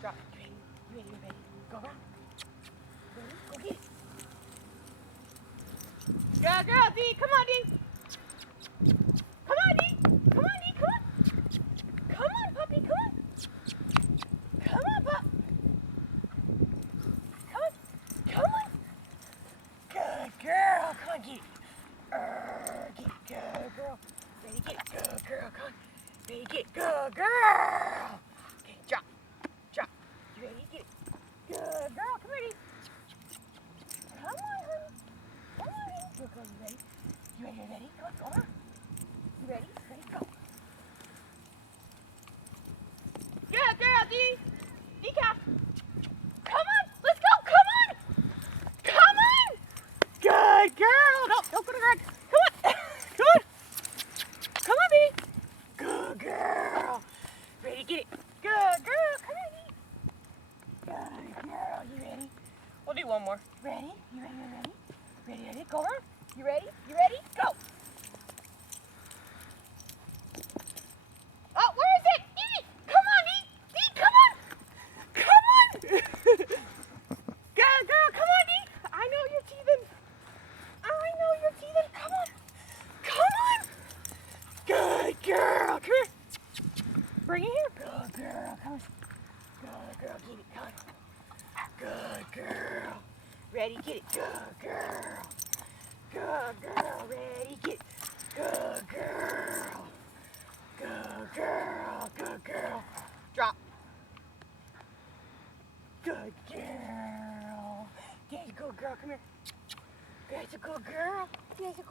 Drop. You ready? You ready? Go around. Ready? Go get it. Good girl, D. Come on, D. Come on, D. Come on, D. Come on. Come on, puppy. Come on. Come on, pup. Come on. Come on. Good girl. Come on, get it. Get it. Good girl. Ready, get it. Good girl. Come on. Ready, get it. Good girl. Okay, drop. Drop. You ready? Get it. Good girl. Come here, D. Come on, honey. Come on, honey. Good girl. You ready? You ready? You ready? Come on, go on. You ready? Ready? Go. Good girl, D. Decaf. Come on. Let's go. Come on. Come on. Good girl. No, don't go to the ground. Come on. Come on. Come on, baby. Good girl. Ready? Get it. Good girl. Come here, D. Good girl. You ready? We'll do one more. Ready? You ready? You ready? Ready? Ready? Go on. You ready? You ready? Go. Oh, where is it? D! Come on, D! D, come on! Come on! Good girl, come on, D! I know you're teething. I know you're teething. Come on. Come on! Good girl. Come here. Bring it here. Good girl. Come on. Good girl. Get it. Come on. Good girl. Ready? Get it. Good girl. Good girl. Ready? Get it. Good girl. Good girl. Good girl. Drop. Good girl. There's a good girl. Come here. There's a good girl. There's a good